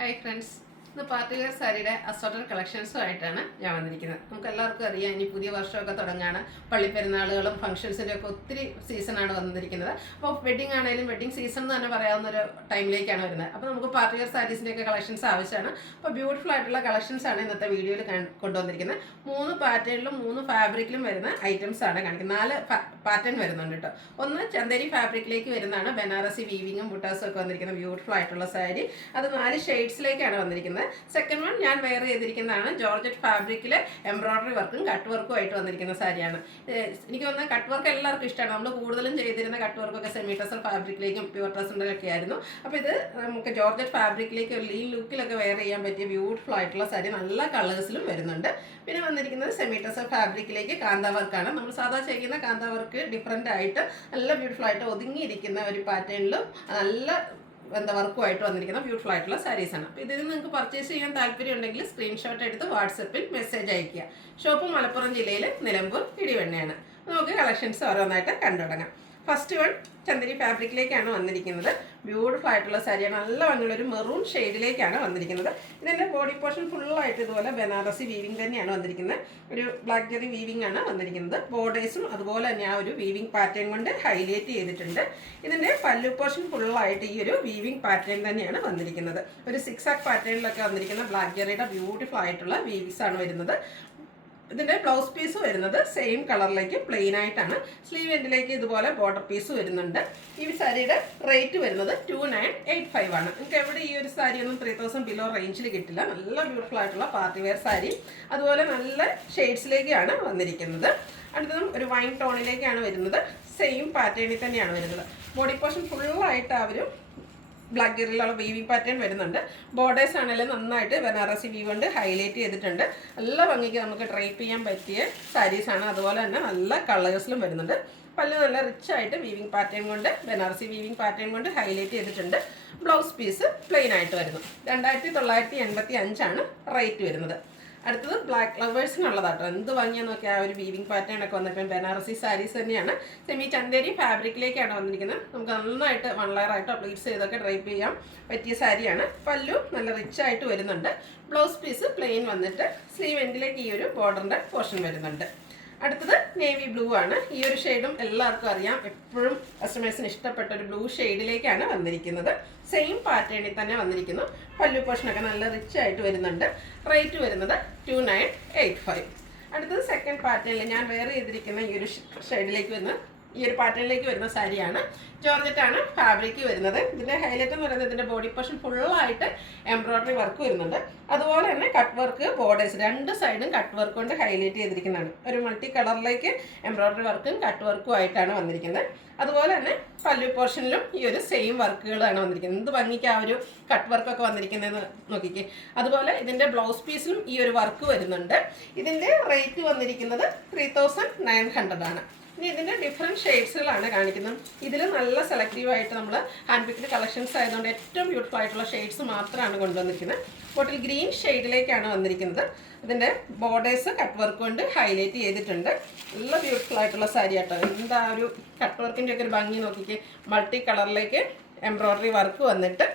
Hi friends, ഇന്ന് party wear സാരിയുടെ assorted കളക്ഷൻസുമായിട്ടാണ് ഞാൻ വന്നിരിക്കുന്നത്. നമുക്ക് എല്ലാവർക്കും അറിയാം, ഇനി പുതിയ വർഷമൊക്കെ തുടങ്ങുകയാണ്. പള്ളിപ്പെരുന്നാളുകളും ഫംഗ്ഷൻസിൻ്റെ ഒക്കെ ഒത്തിരി സീസണാണ് വന്നിരിക്കുന്നത്. അപ്പോൾ വെഡിങ് ആണെങ്കിലും വെഡിങ് സീസൺ എന്ന് തന്നെ പറയാവുന്ന ഒരു ടൈമിലേക്കാണ് വരുന്നത്. അപ്പോൾ നമുക്ക് പാർട്ടി വെയർ സാരീസിൻ്റെ ഒക്കെ കളക്ഷൻസ് ആവശ്യമാണ്. അപ്പോൾ ബ്യൂട്ടിഫുൾ ആയിട്ടുള്ള കളക്ഷൻസാണ് ഇന്നത്തെ വീഡിയോയിൽ കൊണ്ടുവന്നിരിക്കുന്നത്. 3 പാറ്റേണിലും 3 ഫാബ്രിക്കിലും വരുന്ന ഐറ്റംസ് ആണ് കാണിക്കുന്നത്. 4 പാറ്റേൺ വരുന്നുണ്ട് കേട്ടോ. ഒന്ന് ചന്ദേരി ഫാബ്രിക്കിലേക്ക് വരുന്നതാണ് ബനാറസി വീവിങ്ങും ബുട്ടാസും ഒക്കെ വന്നിരിക്കുന്ന ബ്യൂട്ടിഫുൾ ആയിട്ടുള്ള സാരി. അത് 4 ഷെയ്ഡ്സിലേക്കാണ് വന്നിരിക്കുന്നത്. സെക്കൻഡ് വൺ ഞാൻ വെയർ ചെയ്തിരിക്കുന്നതാണ് ജോർജറ്റ് ഫാബ്രിക്കിൽ എംബ്രോയിഡറി വർക്കും കട്ട് വർക്കും ആയിട്ട് വന്നിരിക്കുന്ന സാരിയാണ്. എനിക്ക് തോന്നുന്ന കട്ട് വർക്ക് എല്ലാവർക്കും ഇഷ്ടമാണ്. നമ്മൾ കൂടുതലും ചെയ്തിരുന്ന കട്ട് വർക്കൊക്കെ സെമി ടസർ ഫാബ്രിക്കിലേക്കും പ്യുവർ ടസറിലൊക്കെ ആയിരുന്നു. അപ്പോൾ ഇത് നമുക്ക് ജോർജറ്റ് ഫാബ്രിക്കിലേക്ക് ഒരു ലീൻ ലുക്കിലൊക്കെ വെയർ ചെയ്യാൻ പറ്റിയ ബ്യൂട്ടിഫുൾ ആയിട്ടുള്ള സാരി. നല്ല കളേഴ്സിലും വരുന്നുണ്ട്. പിന്നെ വന്നിരിക്കുന്നത് സെമി ടസർ ഫാബ്രിക്കിലേക്ക് കാന്താ വർക്കാണ്. നമ്മൾ സാധാ ചെയ്യുന്ന കാന്താ വർക്ക് ഡിഫറെൻ്റ് ആയിട്ട് നല്ല ബ്യൂട്ടിഫുൾ ആയിട്ട് ഒതുങ്ങിയിരിക്കുന്ന ഒരു പാറ്റേണിലും നല്ല വർക്കുമായിട്ട് വന്നിരിക്കുന്ന ബ്യൂട്ടിഫുൾ ആയിട്ടുള്ള സാരീസാണ്. അപ്പോൾ ഇതിൽ നിങ്ങൾക്ക് പർച്ചേസ് ചെയ്യാൻ താല്പര്യം ഉണ്ടെങ്കിൽ സ്ക്രീൻഷോട്ട് എടുത്ത് വാട്സപ്പിൽ മെസ്സേജ് അയയ്ക്കുക. ഷോപ്പ് മലപ്പുറം ജില്ലയിൽ നിലമ്പൂർ ഇടിവണ്ണയാണ്. നമുക്ക് കളക്ഷൻസ് ഓരോന്നായിട്ട് കണ്ടു തുടങ്ങാം. ഫസ്റ്റ് വൺ ചന്ദേരി ഫാബ്രിക്കിലേക്കാണ് വന്നിരിക്കുന്നത്. ബ്യൂട്ടിഫുൾ ആയിട്ടുള്ള സാരിയാണ്. നല്ല ഭംഗിയുള്ളൊരു മെറൂൺ ഷെയ്ഡിലേക്കാണ് വന്നിരിക്കുന്നത്. ഇതിൻ്റെ ബോഡി പോർഷൻ ഫുള്ളായിട്ട് ഇതുപോലെ ബനാറസി വീവിങ് തന്നെയാണ് വന്നിരിക്കുന്നത്. ഒരു ബ്ലാക്ക് ജെറി വീവിങ് ആണ് വന്നിരിക്കുന്നത്. ബോർഡേഴ്സും അതുപോലെ തന്നെ ആ ഒരു വീവിങ് പാറ്റേൺ കൊണ്ട് ഹൈലൈറ്റ് ചെയ്തിട്ടുണ്ട്. ഇതിൻ്റെ പല്ലു പോർഷൻ ഫുള്ളായിട്ട് ഈ ഒരു വീവിങ് പാറ്റേൺ തന്നെയാണ് വന്നിരിക്കുന്നത്. ഒരു 6 ആക്ക് പാറ്റേണിലൊക്കെ വന്നിരിക്കുന്ന ബ്ലാക്ക് ജെറിയുടെ ബ്യൂട്ടിഫുൾ ആയിട്ടുള്ള വീവിങ്സ് ആണ് വരുന്നത്. ഇതിൻ്റെ ബ്ലൗസ് പീസ് വരുന്നത് സെയിം കളറിലേക്ക് പ്ലെയിൻ ആയിട്ടാണ്. സ്ലീവ് എൻഡിലേക്ക് ഇതുപോലെ ബോർഡർ പീസ് വരുന്നുണ്ട്. ഈ സാരിയുടെ റേറ്റ് വരുന്നത് 2985 ആണ്. നിങ്ങൾക്ക് എവിടെ ഈ ഒരു സാരി ഒന്നും 3000 ബിലോ റേഞ്ചിൽ കിട്ടില്ല. നല്ല ബ്യൂട്ടിഫുൾ ആയിട്ടുള്ള പാർട്ടി വെയർ സാരി. അതുപോലെ നല്ല ഷെയ്ഡ്സിലേക്കാണ് വന്നിരിക്കുന്നത്. അടുത്തതും ഒരു വൈൻ ടോണിലേക്കാണ് വരുന്നത്. സെയിം പാറ്റേണിൽ തന്നെയാണ് വരുന്നത്. ബോഡി പോർഷൻ ഫുള്ളായിട്ട് ആ ഒരു ബ്ലാക്ക് ജെറിയിലുള്ള വീവിങ് പാറ്റേൺ വരുന്നുണ്ട്. ബോർഡേഴ്സ് ആണെങ്കിലും നന്നായിട്ട് ബനാറസി വീവ് കൊണ്ട് ഹൈലൈറ്റ് ചെയ്തിട്ടുണ്ട്. നല്ല ഭംഗിക്ക് നമുക്ക് ഡ്രൈപ്പ് ചെയ്യാൻ പറ്റിയ സാരീസാണ്. അതുപോലെ തന്നെ നല്ല കളേഴ്സിലും വരുന്നുണ്ട്. പല്ല് നല്ല റിച്ച് ആയിട്ട് വീവിങ് പാറ്റേൺ കൊണ്ട് ബനാറസി വീവിങ് പാറ്റേൺ കൊണ്ട് ഹൈലൈറ്റ് ചെയ്തിട്ടുണ്ട്. ബ്ലൗസ് പീസ് പ്ലെയിൻ ആയിട്ട് വരുന്നു. 2985 ആണ് റേറ്റ് വരുന്നത്. അടുത്തത് ബ്ലാക്ക് ലവേഴ്സിനുള്ളതാട്ടോ. എന്ത് ഭംഗിയാന്ന് നോക്കിയാൽ ആ ഒരു വീവിങ് പാറ്റേൺ ഒക്കെ വന്നിട്ട് ബനാറസി സാരീസ് തന്നെയാണ്. സെമി ചന്ദേരി ഫാബ്രിക്കിലേക്കാണ് വന്നിരിക്കുന്നത്. നമുക്ക് നന്നായിട്ട് 1 ലെയർ ആയിട്ടോ പ്ലീറ്റ്സ് ചെയ്തൊക്കെ ഡ്രൈപ്പ് ചെയ്യാൻ പറ്റിയ സാരിയാണ്. പല്ലു നല്ല റിച്ച് ആയിട്ട് വരുന്നുണ്ട്. ബ്ലൗസ് പീസ് പ്ലെയിൻ വന്നിട്ട് സ്ലീവ് എൻഡിലേക്ക് ഈ ഒരു ബോർഡറിൻ്റെ പോർഷൻ വരുന്നുണ്ട്. അടുത്തത് നേവി ബ്ലൂ ആണ്. ഈ ഒരു ഷെയ്ഡും എല്ലാവർക്കും അറിയാം, എപ്പോഴും കസ്റ്റമേഴ്സിന് ഇഷ്ടപ്പെട്ട ഒരു ബ്ലൂ ഷെയ്ഡിലേക്കാണ് വന്നിരിക്കുന്നത്. സെയിം പാറ്റേണിൽ തന്നെ വന്നിരിക്കുന്നു. പല്ലു പോർഷനൊക്കെ നല്ല റിച്ച് ആയിട്ട് വരുന്നുണ്ട്. റേറ്റ് വരുന്നത് 2985. അടുത്തത് സെക്കൻഡ് പാറ്റേണിൽ ഞാൻ വെയർ ചെയ്തിരിക്കുന്ന ഈ ഒരു ഷെയ്ഡിലേക്ക് വരുന്ന ഈ ഒരു പാറ്റേണിലേക്ക് വരുന്ന സാരിയാണ്. ജോർജറ്റാണ് ഫാബ്രിക് വരുന്നത്. ഇതിൻ്റെ ഹൈലൈറ്റ് എന്ന് പറയുന്നത് ഇതിൻ്റെ ബോഡി പോർഷൻ ഫുള്ളായിട്ട് എംബ്രോയിഡറി വർക്ക് വരുന്നുണ്ട്. അതുപോലെ തന്നെ കട്ട് വർക്ക് ബോർഡേഴ്സ് 2 സൈഡും കട്ട് വർക്ക് കൊണ്ട് ഹൈലൈറ്റ് ചെയ്തിരിക്കുന്നതാണ്. ഒരു മൾട്ടി കളറിലേക്ക് എംബ്രോയിഡറി വർക്കും കട്ട് വർക്കും ആയിട്ടാണ് വന്നിരിക്കുന്നത്. അതുപോലെ തന്നെ പല്ലു പോർഷനിലും ഈ ഒരു സെയിം വർക്കുകളാണ് വന്നിരിക്കുന്നത്. എന്ത് ഭംഗിക്ക് ആ ഒരു കട്ട് വർക്കൊക്കെ വന്നിരിക്കുന്നതെന്ന് നോക്കിക്കേ. അതുപോലെ ഇതിൻ്റെ ബ്ലൗസ് പീസിലും ഈ ഒരു വർക്ക് വരുന്നുണ്ട്. ഇതിൻ്റെ റേറ്റ് വന്നിരിക്കുന്നത് 3900 ആണ്. ഇനി ഇതിൻ്റെ ഡിഫറെൻറ്റ് ഷെയ്ഡ്സുകളാണ് കാണിക്കുന്നത്. ഇതിൽ നല്ല സെലക്റ്റീവായിട്ട് നമ്മൾ ഹാൻഡ് പിക്ഡ് കളക്ഷൻസ് ആയതുകൊണ്ട് ഏറ്റവും ബ്യൂട്ടിഫുൾ ആയിട്ടുള്ള ഷെയ്ഡ്സ് മാത്രമാണ് കൊണ്ടുവന്നിരിക്കുന്നത്. ബോട്ടിൽ ഗ്രീൻ ഷെയ്ഡിലേക്കാണ് വന്നിരിക്കുന്നത്. ഇതിൻ്റെ ബോർഡേഴ്സ് കട്ട് വർക്ക് കൊണ്ട് ഹൈലൈറ്റ് ചെയ്തിട്ടുണ്ട്. നല്ല ബ്യൂട്ടിഫുൾ ആയിട്ടുള്ള സാരി ആട്ടോ. എന്താ ഒരു കട്ട് വർക്കിൻ്റെ ഒക്കെ ഒരു ഭംഗി നോക്കിക്കേ. മൾട്ടി കളറിലേക്ക് എംബ്രോയിഡറി വർക്ക് വന്നിട്ട്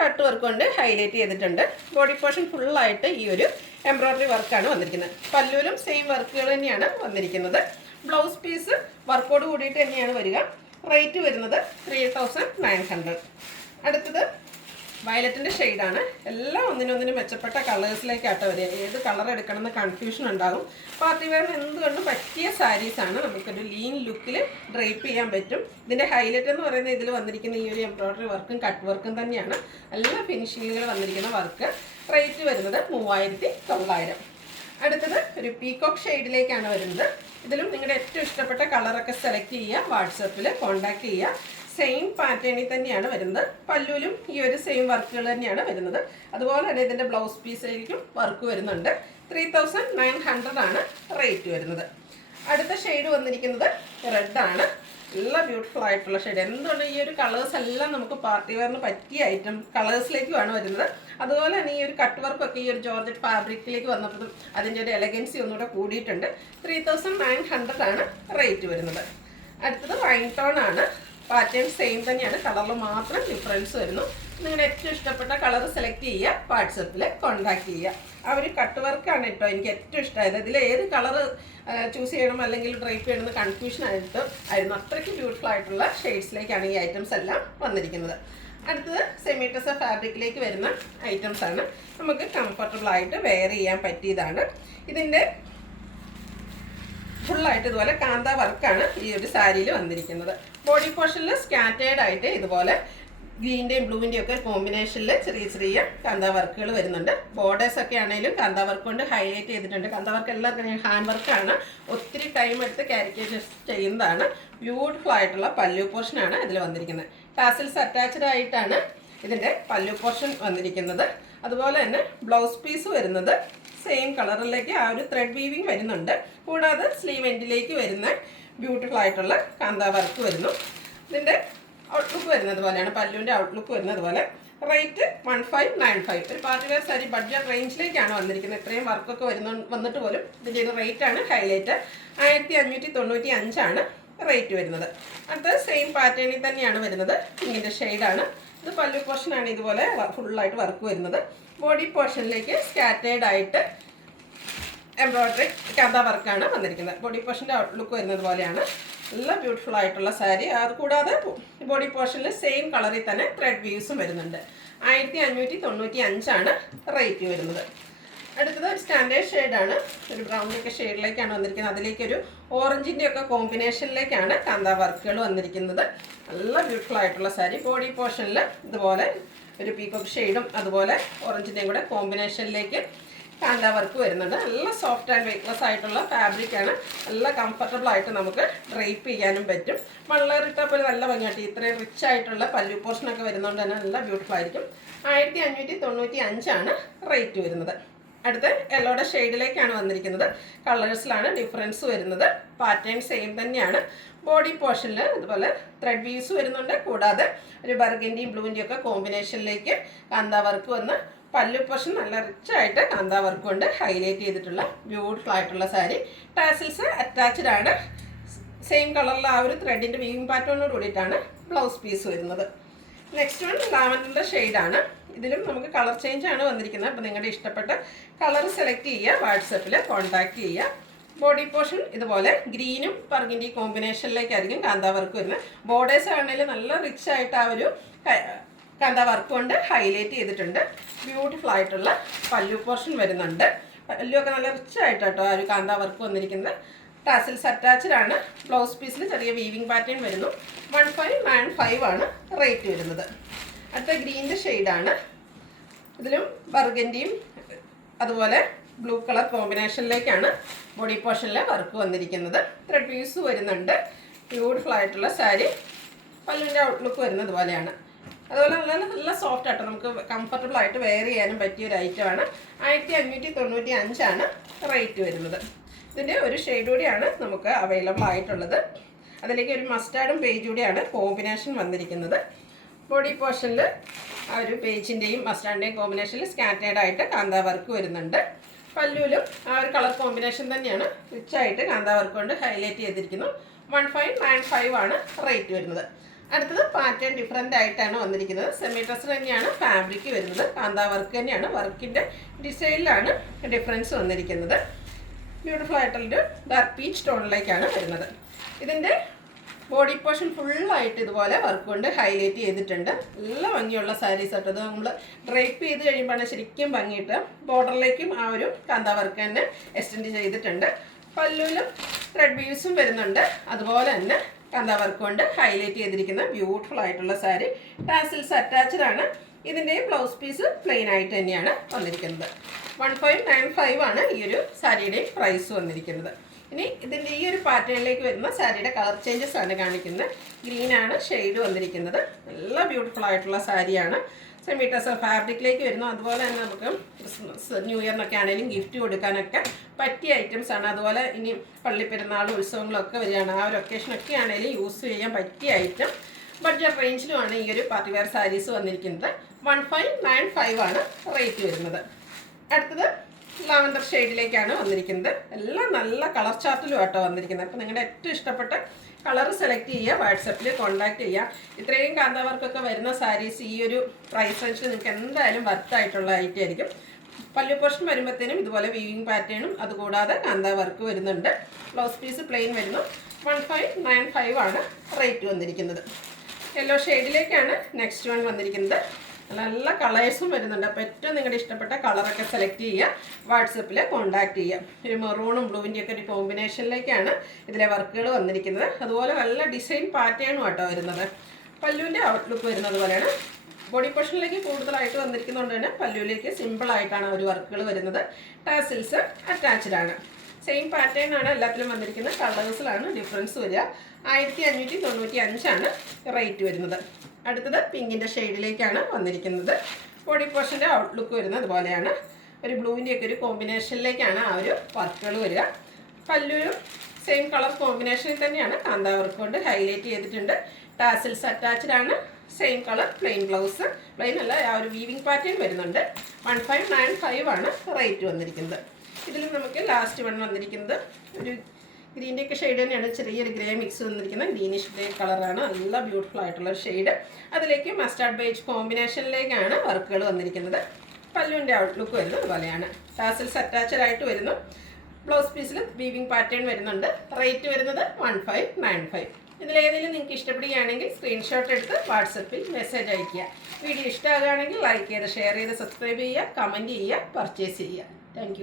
കട്ട് വർക്ക് കൊണ്ട് ഹൈലൈറ്റ് ചെയ്തിട്ടുണ്ട്. ബോഡി പോർഷൻ ഫുള്ളായിട്ട് ഈ ഒരു എംബ്രോയിഡറി വർക്കാണ് വന്നിരിക്കുന്നത്. പല്ലുവിലും സെയിം വർക്കുകൾ തന്നെയാണ് വന്നിരിക്കുന്നത്. ബ്ലൗസ് പീസ് വർക്കോട് കൂടിയിട്ട് തന്നെയാണ് വരിക. റേറ്റ് വരുന്നത് 3900. അടുത്തത് വയലറ്റിൻ്റെ ഷെയ്ഡാണ്. എല്ലാം ഒന്നിനൊന്നിനും മെച്ചപ്പെട്ട കളേഴ്സിലേക്കാട്ടോ വരിക. ഏത് കളർ എടുക്കണമെന്ന് കൺഫ്യൂഷൻ ഉണ്ടാകും. പാർട്ടി വെയറിന് എന്തുകൊണ്ടും പറ്റിയ സാരീസാണ്. നമുക്കൊരു ലീൻ ലുക്കിൽ ഡ്രൈപ്പ് ചെയ്യാൻ പറ്റും. ഇതിൻ്റെ ഹൈലൈറ്റ് എന്ന് പറയുന്നത് ഇതിൽ വന്നിരിക്കുന്ന ഈ ഒരു എംബ്രോയിഡറി വർക്കും കട്ട് വർക്കും തന്നെയാണ്. എല്ലാ ഫിനിഷിങ്ങുകൾ വന്നിരിക്കുന്ന വർക്ക്. റേറ്റ് വരുന്നത് 3900. അടുത്തത് ഒരു പീകോക്ക് ഷെയ്ഡിലേക്കാണ് വരുന്നത്. ഇതിലും നിങ്ങളുടെ ഏറ്റവും ഇഷ്ടപ്പെട്ട കളറൊക്കെ സെലക്ട് ചെയ്യുക. വാട്സപ്പിൽ കോൺടാക്ട് ചെയ്യുക. സെയിം പാറ്റേണിൽ തന്നെയാണ് വരുന്നത്. പല്ലുവിലും ഈ ഒരു സെയിം വർക്കുകൾ തന്നെയാണ് വരുന്നത്. അതുപോലെ തന്നെ ഇതിൻ്റെ ബ്ലൗസ് പീസിലേക്കും വർക്ക് വരുന്നുണ്ട്. 3900 ആണ് റേറ്റ് വരുന്നത്. അടുത്ത ഷെയ്ഡ് വന്നിരിക്കുന്നത് റെഡാണ്. നല്ല ബ്യൂട്ടിഫുൾ ആയിട്ടുള്ള ഷെയ്ഡ്. എന്തുകൊണ്ട് ഈ ഒരു കളേഴ്സ് എല്ലാം നമുക്ക് പാർട്ടി വെയറിന് പറ്റിയ ഐറ്റം കളേഴ്സിലേക്കുമാണ് വരുന്നത്. അതുപോലെ തന്നെ ഈ ഒരു കട്ട് വർക്കൊക്കെ ഈ ഒരു ജോർജറ്റ് ഫാബ്രിക്കിലേക്ക് വന്നപ്പോഴും അതിൻ്റെ ഒരു എലഗൻസി ഒന്നുകൂടെ കൂടിയിട്ടുണ്ട്. 3900 ആണ് റേറ്റ് വരുന്നത്. അടുത്തത് വൈൻ ടോൺ ആണ്. പാറ്റേൺ സെയിം തന്നെയാണ്, കളറിൽ മാത്രം ഡിഫറൻസ് വരുന്നു. നിങ്ങളുടെ ഏറ്റവും ഇഷ്ടപ്പെട്ട കളർ സെലക്ട് ചെയ്യുക, വാട്സപ്പിൽ കോൺടാക്ട് ചെയ്യുക. ആ ഒരു കട്ട് വർക്കാണ് കേട്ടോ എനിക്ക് ഏറ്റവും ഇഷ്ടമായത്. ഇതിൽ ഏത് കളർ ചൂസ് ചെയ്യണം അല്ലെങ്കിൽ ഡ്രൈപ്പ് ചെയ്യണമെന്ന് കൺഫ്യൂഷൻ ആയിരുന്നു. അത്രയ്ക്ക് ബ്യൂട്ടിഫുൾ ആയിട്ടുള്ള ഷെയ്ഡ്സിലേക്കാണ് ഈ ഐറ്റംസ് എല്ലാം വന്നിരിക്കുന്നത്. അടുത്തത് സെമി ടസർ ഫാബ്രിക്കിലേക്ക് വരുന്ന ഐറ്റംസ് ആണ്. നമുക്ക് കംഫർട്ടബിൾ ആയിട്ട് വെയർ ചെയ്യാൻ പറ്റിയതാണ്. ഇതിൻ്റെ ഫുള്ളായിട്ട് ഇതുപോലെ കാന്ത വർക്കാണ് ഈ ഒരു സാരിയിൽ വന്നിരിക്കുന്നത്. ബോഡി പോർഷനിൽ സ്കാറ്റേർഡ് ആയിട്ട് ഇതുപോലെ ഗ്രീൻ്റെയും ബ്ലൂവിൻ്റെയും ഒക്കെ കോമ്പിനേഷനിൽ ചെറിയ ചെറിയ കാന്ത വർക്കുകൾ വരുന്നുണ്ട്. ബോർഡേഴ്സ് ഒക്കെ ആണെങ്കിലും കാന്ത വർക്ക് കൊണ്ട് ഹൈലൈറ്റ് ചെയ്തിട്ടുണ്ട്. കാന്ത വർക്ക് എല്ലാവർക്കും ഹാൻഡ് വർക്കാണ്, ഒത്തിരി ടൈം എടുത്ത് കാരിക്കേച്ചേഴ്സ് ചെയ്യുന്നതാണ്. ബ്യൂട്ടിഫുൾ ആയിട്ടുള്ള പല്ലു പോർഷനാണ് ഇതിൽ വന്നിരിക്കുന്നത്. ടാസിൽസ് അറ്റാച്ച്ഡ് ആയിട്ടാണ് ഇതിൻ്റെ പല്ലു പോർഷൻ വന്നിരിക്കുന്നത്. അതുപോലെ തന്നെ ബ്ലൗസ് പീസ് വരുന്നത് സെയിം കളറിലേക്ക് ആ ഒരു ത്രെഡ് വീവിങ് വരുന്നുണ്ട്. കൂടാതെ സ്ലീവ് എൻഡിലേക്ക് വരുന്ന ബ്യൂട്ടിഫുൾ ആയിട്ടുള്ള കാന്ത വർക്ക് വരുന്നു. ഇതിൻ്റെ ഔട്ട്ലുക്ക് വരുന്നത് പോലെയാണ്, പല്ലുവിൻ്റെ ഔട്ട്ലുക്ക് വരുന്നത് പോലെ. റേറ്റ് 1595. ഒരു പാർട്ടി വെയർ സാരി ബഡ്ജറ്റ് റേഞ്ചിലേക്കാണ് വന്നിരിക്കുന്നത്. ഇത്രയും വർക്കൊക്കെ വന്നിട്ട് പോലും ഇതിൻ്റെ ഒരു റേറ്റാണ് ഹൈലൈറ്റ്. 1595 റേറ്റ് വരുന്നത്. അടുത്തത് സെയിം പാറ്റേണിൽ തന്നെയാണ് വരുന്നത്. പിങ്കിൻ്റെ ഷെയ്ഡാണ് ഇത്. പല്ലു പോർഷനാണ് ഇതുപോലെ ഫുള്ളായിട്ട് വർക്ക് വരുന്നത്. ബോഡി പോർഷനിലേക്ക് സ്കാറ്റേർഡ് ആയിട്ട് എംബ്രോയ്ഡറി കാന്ത വർക്കാണ് വന്നിരിക്കുന്നത്. ബോഡി പോർഷൻ്റെ ഔട്ട്ലുക്ക് വരുന്നത് പോലെയാണ്. നല്ല ബ്യൂട്ടിഫുൾ ആയിട്ടുള്ള സാരി. അതുകൂടാതെ ബോഡി പോർഷനിൽ സെയിം കളറിൽ തന്നെ ത്രെഡ് വ്യൂസും വരുന്നുണ്ട്. 1595 റേറ്റ് വരുന്നത്. അടുത്തത് ഒരു സ്റ്റാൻഡേർഡ് ഷെയ്ഡാണ്. ഒരു ബ്രൗണിൻ്റെ ഷെയ്ഡിലേക്കാണ് വന്നിരിക്കുന്നത്. അതിലേക്കൊരു ഓറഞ്ചിൻ്റെ ഒക്കെ കോമ്പിനേഷനിലേക്കാണ് കാന്ത വർക്കുകൾ വന്നിരിക്കുന്നത്. നല്ല ബ്യൂട്ടിഫുൾ ആയിട്ടുള്ള സാരി. ബോഡി പോർഷനിൽ ഇതുപോലെ ഒരു പീക്കോക്ക് ഷെയ്ഡും അതുപോലെ ഓറഞ്ചിൻ്റെയും കൂടെ കോമ്പിനേഷനിലേക്ക് കാന്ത വർക്ക് വരുന്നുണ്ട്. നല്ല സോഫ്റ്റ് ആൻഡ് വെയ്റ്റ്ലെസ് ആയിട്ടുള്ള ഫാബ്രിക്കാണ്. നല്ല കംഫർട്ടബിൾ ആയിട്ട് നമുക്ക് ഡ്രൈപ്പ് ചെയ്യാനും പറ്റും. മള്ളേറിട്ടാൽ പോലെ നല്ല ഭംഗിയായിട്ട് ഇത്രയും റിച്ച് ആയിട്ടുള്ള പല്ലു പോർഷനൊക്കെ വരുന്നതുകൊണ്ട് തന്നെ നല്ല ബ്യൂട്ടിഫുൾ ആയിരിക്കും. 1595 റേറ്റ് വരുന്നത്. അടുത്ത യെല്ലോയുടെ ഷെയ്ഡിലേക്കാണ് വന്നിരിക്കുന്നത്. കളേഴ്സിലാണ് ഡിഫറൻസ് വരുന്നത്. പാറ്റേൺ സെയിം തന്നെയാണ്. ബോഡി പോർഷനിൽ ഇതുപോലെ ത്രെഡ് വീവ്സ് വരുന്നുണ്ട്. കൂടാതെ ഒരു ബർഗൻഡിയും ബ്ലൂവിൻ്റെയും ഒക്കെ കോമ്പിനേഷനിലേക്ക് കാന്ത വർക്ക് വന്ന് പല്ലു പോർഷൻ നല്ല റിച്ച് ആയിട്ട് കാന്ത വർക്ക് കൊണ്ട് ഹൈലൈറ്റ് ചെയ്തിട്ടുള്ള ബ്യൂട്ടിഫുൾ ആയിട്ടുള്ള സാരി. ടാസിൽസ് അറ്റാച്ച്ഡ് ആണ്. സെയിം കളറിൽ ആ ഒരു ത്രെഡിൻ്റെ വീവിങ് പാറ്റേണോട് കൂടിയിട്ടാണ് ബ്ലൗസ് പീസ് വരുന്നത്. നെക്സ്റ്റ് വൺ ലാവൻഡറിൻ്റെ ഷെയ്ഡാണ്. ഇതിലും നമുക്ക് കളർ ചേഞ്ച് ആണ് വന്നിരിക്കുന്നത്. അപ്പോൾ നിങ്ങളുടെ ഇഷ്ടപ്പെട്ട കളർ സെലക്ട് ചെയ്യുക, വാട്സപ്പിൽ കോൺടാക്ട് ചെയ്യുക. ബോഡി പോർഷൻ ഇതുപോലെ ഗ്രീനും ബർഗൻഡി കോമ്പിനേഷനിലേക്കായിരിക്കും കാന്ത വർക്ക് വരുന്നത്. ബോർഡേഴ്സ് ആണെങ്കിൽ നല്ല റിച്ച് ആയിട്ട് ആ ഒരു കാന്ത വർക്ക് കൊണ്ട് ഹൈലൈറ്റ് ചെയ്തിട്ടുണ്ട്. ബ്യൂട്ടിഫുൾ ആയിട്ടുള്ള പല്ലു പോർഷൻ വരുന്നുണ്ട്. പല്ലുവൊക്കെ നല്ല റിച്ച് ആയിട്ട് കേട്ടോ ആ ഒരു കാന്ത വർക്ക് വന്നിരിക്കുന്നത്. ടാസിൽസ് അറ്റാച്ച്ഡ് ആണ്. ബ്ലൗസ് പീസിൽ ചെറിയ വീവിങ് പാറ്റേൺ വരുന്നു. 1595 റേറ്റ് വരുന്നത്. അടുത്ത ഗ്രീൻ്റെ ഷെയ്ഡാണ്. ഇതിലും ബർഗൻഡിയും അതുപോലെ ബ്ലൂ കളർ കോമ്പിനേഷനിലേക്കാണ് ബോഡി പോർഷനിൽ വർക്ക് വന്നിരിക്കുന്നത്. ത്രെഡ് പീസ് വരുന്നുണ്ട്. ബ്യൂട്ടിഫുൾ ആയിട്ടുള്ള സാരി. പല്ലുവിൻ്റെ ഔട്ട്ലുക്ക് വരുന്നത് പോലെയാണ്. അതുപോലെ നല്ല സോഫ്റ്റ് ആയിട്ട് നമുക്ക് കംഫർട്ടബിൾ ആയിട്ട് വെയർ ചെയ്യാനും പറ്റിയ ഒരു ഐറ്റമാണ്. 1595 റേറ്റ് വരുന്നത്. ഇതിൻ്റെ ഒരു ഷെയ്ഡ് കൂടിയാണ് നമുക്ക് അവൈലബിൾ ആയിട്ടുള്ളത്. അതിലേക്ക് ഒരു മസ്റ്റാർഡും പേജ് കൂടിയാണ് കോമ്പിനേഷൻ വന്നിരിക്കുന്നത്. ബോഡി പോർഷനിൽ ആ ഒരു പേജിൻ്റെയും മസ്റ്റാർഡിൻ്റെയും കോമ്പിനേഷനിൽ സ്കാറ്റേർഡ് ആയിട്ട് കാന്ത വർക്ക് വരുന്നുണ്ട്. പല്ലുവിലും ആ ഒരു കളർ കോമ്പിനേഷൻ തന്നെയാണ് റിച്ചായിട്ട് കാന്ത വർക്ക് കൊണ്ട് ഹൈലൈറ്റ് ചെയ്തിരിക്കുന്നു. 1595 റേറ്റ് വരുന്നത്. അടുത്തത് പാറ്റേൺ ഡിഫറെൻ്റ് ആയിട്ടാണ് വന്നിരിക്കുന്നത്. സെമി ഡ്രസ്സ് തന്നെയാണ് ഫാബ്രിക് വരുന്നത്. കാന്ത വർക്ക് തന്നെയാണ്. വർക്കിൻ്റെ ഡിസൈനിലാണ് ഡിഫറൻസ് വന്നിരിക്കുന്നത്. ബ്യൂട്ടിഫുൾ ആയിട്ടുള്ളൊരു ഡാർക്ക് പീച്ച് ടോണിലേക്കാണ് വരുന്നത്. ഇതിൻ്റെ ബോഡി പോർഷൻ ഫുള്ളായിട്ട് ഇതുപോലെ വർക്ക് കൊണ്ട് ഹൈലൈറ്റ് ചെയ്തിട്ടുണ്ട്. നല്ല ഭംഗിയുള്ള സാരീസ് ആയിട്ട് അത് നമ്മൾ ഡ്രൈപ്പ് ചെയ്ത് കഴിയുമ്പോഴാണ് ശരിക്കും ഭംഗിയിട്ട്. ബോർഡറിലേക്കും ആ ഒരു കാന്ത വർക്ക് തന്നെ എക്സ്റ്റെൻഡ് ചെയ്തിട്ടുണ്ട്. പല്ലുവിലും ത്രെഡ് വീവ്സും വരുന്നുണ്ട്. അതുപോലെ തന്നെ കാന്ത വർക്ക് കൊണ്ട് ഹൈലൈറ്റ് ചെയ്തിരിക്കുന്ന ബ്യൂട്ടിഫുൾ ആയിട്ടുള്ള സാരി. ടാസിൽസ് അറ്റാച്ച്ഡ് ആണ്. ഇതിൻ്റെ ബ്ലൗസ് പീസ് പ്ലെയിൻ ആയിട്ട് തന്നെയാണ് വന്നിരിക്കുന്നത്. 1595 ഈ ഒരു സാരിയുടെ പ്രൈസ് വന്നിരിക്കുന്നത്. ഇനി ഇതിൻ്റെ ഈ ഒരു പാറ്റേണിലേക്ക് വരുന്ന സാരിയുടെ കളർ ചേഞ്ചസ് ആണ് കാണിക്കുന്നത്. ഗ്രീനാണ് ഷെയ്ഡ് വന്നിരിക്കുന്നത്. നല്ല ബ്യൂട്ടിഫുൾ ആയിട്ടുള്ള സാരിയാണ്. സെമി ടസർ ഫാബ്രിക്കിലേക്ക് വരുന്നു. അതുപോലെ തന്നെ നമുക്ക് ക്രിസ്മസ് ന്യൂ ഇയറിനൊക്കെ ആണെങ്കിലും ഗിഫ്റ്റ് കൊടുക്കാനൊക്കെ പറ്റിയ ഐറ്റംസ് ആണ്. അതുപോലെ ഇനി പള്ളിപ്പെരുന്നാൾ ഉത്സവങ്ങളൊക്കെ വരികയാണ്. ആ ഒരു ഒക്കേഷനൊക്കെ ആണെങ്കിലും യൂസ് ചെയ്യാൻ പറ്റിയ ഐറ്റം. ബഡ്ജറ്റ് റേഞ്ചിലുമാണ് ഈ ഒരു പാർട്ടി വെയർ സാരീസ് വന്നിരിക്കുന്നത്. 1595 റേറ്റ് വരുന്നത്. അടുത്തത് ലാവൻഡർ ഷെയ്ഡിലേക്കാണ് വന്നിരിക്കുന്നത്. എല്ലാം നല്ല കളർ ചാർട്ടിലും ആട്ടോ വന്നിരിക്കുന്നത്. അപ്പോൾ നിങ്ങളുടെ ഏറ്റവും ഇഷ്ടപ്പെട്ട കളർ സെലക്ട് ചെയ്യുക, വാട്സപ്പിൽ കോൺടാക്ട് ചെയ്യുക. ഇത്രയും കാന്താ വർക്കൊക്കെ വരുന്ന സാരീസ് ഈ ഒരു പ്രൈസ് റേഞ്ചിൽ നിങ്ങൾക്ക് എന്തായാലും വർത്തായിട്ടുള്ള ഐറ്റം ആയിരിക്കും. പല്ലു പോർഷൻ വരുമ്പോഴത്തേനും ഇതുപോലെ വീവിങ് പാറ്റേണും അതുകൂടാതെ കാന്താ വർക്ക് വരുന്നുണ്ട്. ബ്ലൗസ് പീസ് പ്ലെയിൻ വരുന്നു. 1595 ആണ് റേറ്റ് വന്നിരിക്കുന്നത്. യെല്ലോ ഷെയ്ഡിലേക്കാണ് നെക്സ്റ്റ് വൺ വന്നിരിക്കുന്നത്. നല്ല കളേഴ്സും വരുന്നുണ്ട്. അപ്പോൾ ഏറ്റവും നിങ്ങളുടെ ഇഷ്ടപ്പെട്ട കളറൊക്കെ സെലക്ട് ചെയ്യുക, വാട്സപ്പിൽ കോൺടാക്ട് ചെയ്യുക. ഒരു മെറൂണും ബ്ലൂവിൻ്റെയൊക്കെ ഒരു കോമ്പിനേഷനിലേക്കാണ് ഇതിലെ വർക്കുകൾ വന്നിരിക്കുന്നത്. അതുപോലെ നല്ല ഡിസൈൻ പാറ്റേണും ആട്ടോ വരുന്നത്. പല്ലുവിൻ്റെ ഔട്ട്ലുക്ക് വരുന്നത് പോലെയാണ്. ബോഡി പോർഷനിലേക്ക് കൂടുതലായിട്ട് വന്നിരിക്കുന്നതുകൊണ്ട് തന്നെ പല്ലുവിലേക്ക് സിമ്പിളായിട്ടാണ് ഒരു വർക്കുകൾ വരുന്നത്. ടാസിൽസ് അറ്റാച്ച്ഡ് ആണ്. സെയിം പാറ്റേൺ ആണ് എല്ലാത്തിലും വന്നിരിക്കുന്നത്. കളേഴ്സിലാണ് ഡിഫറൻസ് വരിക. 1595 റേറ്റ് വരുന്നത്. അടുത്തത് പിങ്കിൻ്റെ ഷെയ്ഡിലേക്കാണ് വന്നിരിക്കുന്നത്. ബോഡി പോർഷൻ്റെ ഔട്ട്ലുക്ക് വരുന്നത് അതുപോലെയാണ്. ഒരു ബ്ലൂവിൻ്റെയൊക്കെ ഒരു കോമ്പിനേഷനിലേക്കാണ് ആ ഒരു വർക്കുകൾ വരിക. പല്ലുവിലും സെയിം കളർ കോമ്പിനേഷനിൽ തന്നെയാണ് കാന്താ വർക്ക് കൊണ്ട് ഹൈലൈറ്റ് ചെയ്തിട്ടുണ്ട്. ടാസിൽസ് അറ്റാച്ച്ഡ് ആണ്. Same colour plain blouse, plain അല്ല, ആ ഒരു വീവിങ് പാറ്റേൺ വരുന്നുണ്ട്. 1595 റേറ്റ് വന്നിരിക്കുന്നത്. ഇതിൽ നമുക്ക് ലാസ്റ്റ് വൺ വന്നിരിക്കുന്നത് ഒരു ഗ്രീൻ്റെയൊക്കെ ഷെയ്ഡ് തന്നെയാണ്. ചെറിയൊരു ഗ്രേ മിക്സ് വന്നിരിക്കുന്നത്. ഗ്രീനിഷ് ഗ്രേ കളറാണ്. നല്ല ബ്യൂട്ടിഫുൾ ആയിട്ടുള്ള ഷെയ്ഡ്. അതിലേക്ക് മസ്റ്റാർഡ് ബേജ് കോമ്പിനേഷനിലേക്കാണ് വർക്കുകൾ വന്നിരിക്കുന്നത്. പല്ലുവിൻ്റെ ഔട്ട്ലുക്ക് വരുന്നത് അതുപോലെയാണ്. ടാസിൽസ് അറ്റാച്ച്ഡ് ആയിട്ട് വരുന്നു. ബ്ലൗസ് പീസിൽ വീവിങ് പാറ്റേൺ വരുന്നുണ്ട്. റേറ്റ് വരുന്നത് 1595. ഇതിലേതെങ്കിലും നിങ്ങൾക്ക് ഇഷ്ടപ്പെടുകയാണെങ്കിൽ സ്ക്രീൻഷോട്ട് എടുത്ത് വാട്സപ്പിൽ മെസ്സേജ് അയയ്ക്കുക. വീഡിയോ ഇഷ്ടമാകുകയാണെങ്കിൽ ലൈക്ക് ചെയ്ത് ഷെയർ ചെയ്ത് സബ്സ്ക്രൈബ് ചെയ്യുക, കമൻറ്റ് ചെയ്യുക, പർച്ചേസ് ചെയ്യുക. താങ്ക്